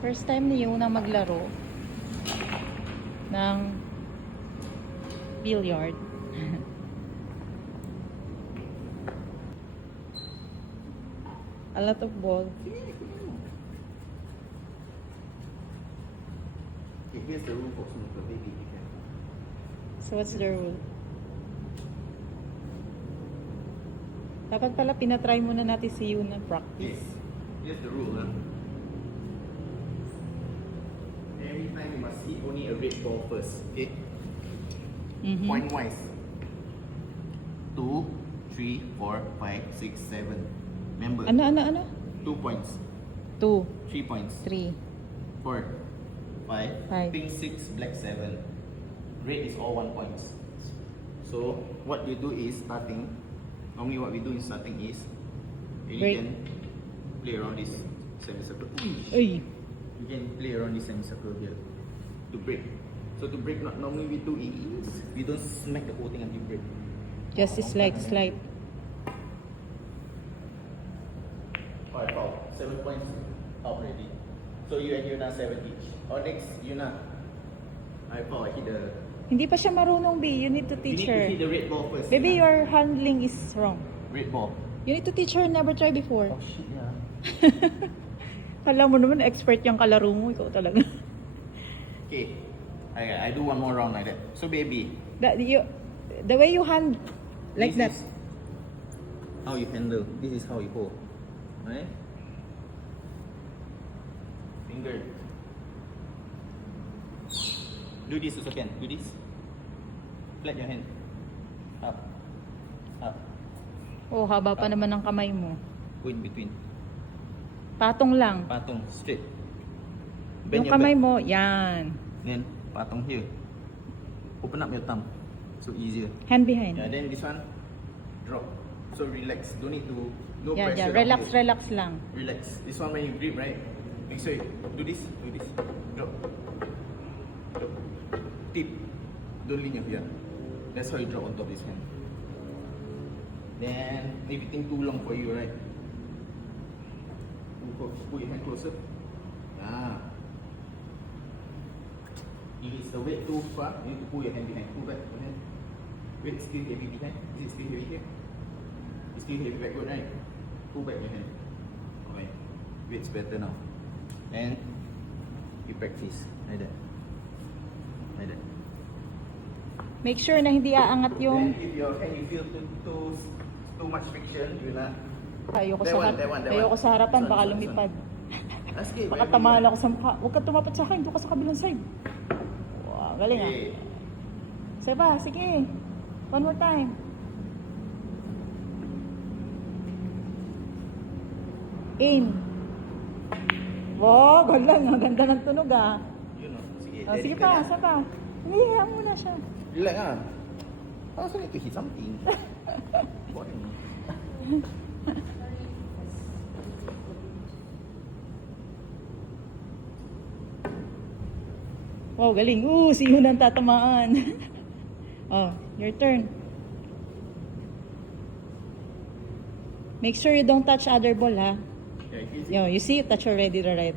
First time ni Yuna maglaro ng billiard. A lot of ball. Okay, here's the rule for snooker, baby. So what's the rule? Dapat pala pinatry muna natin si Yuna practice. Yes. Here's the rule, huh? Every time you must hit only a red ball first, okay? Point wise. 2, 3, 4, 5, 6, 7. Remember? Ano? 2 points. 2, 3 points. 3. 4, 5, Five. pink 6, black 7. Red is all 1 points. So what you do is starting. Normally what we do in starting is you Break. can play around this semicircle. Uy! You can play around this semicircle here to break. So to break, not normally we do is we don't smack the whole thing until break. Just slide. Alright, foul. 7 points out already. So you and Yuna 7 each. Or next, Yuna. I foul. I hit the. Hindi pa siya marunong, B. You need to You teach need to her. hit the red ball first. Baby, Yuna. your handling is wrong. Red ball. You need to teach her. Never try before. Oh shit, yeah. Kala mo naman, expert yung kalaro mo. Ikaw talaga. Okay. I do one more round like that. So baby. The way you hand like that. This is how you handle. This is how you hold. Right? Finger. Do this also can. Do this. Flat your hand. Up. Up. Oh, haba pa naman ng kamay mo. Go in between. Patong lang. Patong. Straight. Yung your kamay back. mo, yan. Then patong here. Open up your thumb. So easier. Hand behind. Yeah, then this one. Drop. So relax. Don't need to. No Yeah, pressure. relax, down here. relax lang. Relax. This one when you grip, right? Make sure you do this. Do this. Drop. Drop. Tip. Don't lean your here. That's how you drop on top of this hand. Then everything too long for you, right? Put your hand closer. Ah. If it's the weight too far, you need to pull your hand behind. Pull back your hand. Weight still heavy behind. Is it still heavy here? It's still heavy backward, right? Pull back your hand. Okay. Weight's better now. And you practice like that. Like that. Make sure na hindi aangat yung... Then if your hand you feel too much friction, you not. Ayoko That sa, one, that one. ayoko sa harapan, This one, baka this one, lumipad. That's good. Baka tamahan ako sa mukha. Huwag ka tumapat sa akin, doon ka sa kabilang side. Wow, galing ah. Okay. Sige pa, sige. One more time. Aim. Wow, galang. Ang ganda ng tunog ah. You know. Sige. Oh, sige Ready ka pa, na? sige pa. Hinihiya mo na siya. Relax ah. I also need to hit something. Boring. Wow, galing. Si Yuna ang tatamaan. Oh, your turn. Make sure you don't touch other ball, ha? Yeah, You see, you touch already the red.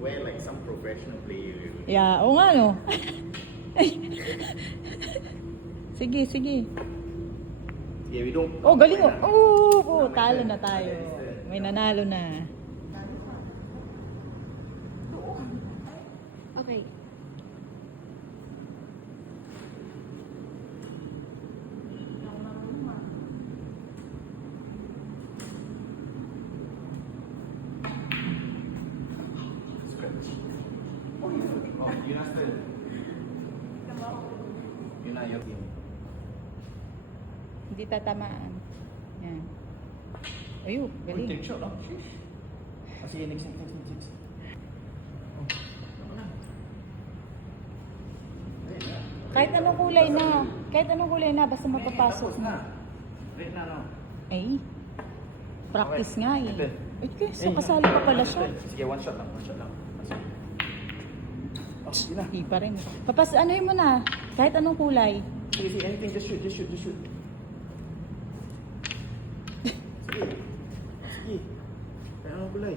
wear like some professional player. Yeah, oo nga, no? Sige. Yeah, we don't. Oh, galing, oh. Talo na tayo. May nanalo na. Okay. Oh, you're not still. You're not your team. Hindi tatamaan. Yan. Ayun, galing. Take shot, no? Sheesh. Oh, sige, next. Oh, tama na. Ayun na. Kahit anong kulay na. Kahit anong kulay na, basta mapapasok Tapos mo. na. Red na, no? Ay, practice nga eh. Ito. Ay, so kasali pa pala siya. Sige, one shot lang. Oh, sige na. Hindi pa rin. Papas, ano mo na? Kahit anong kulay. Sige, anything, just shoot. Sige. Sige. Kaya ano kulay?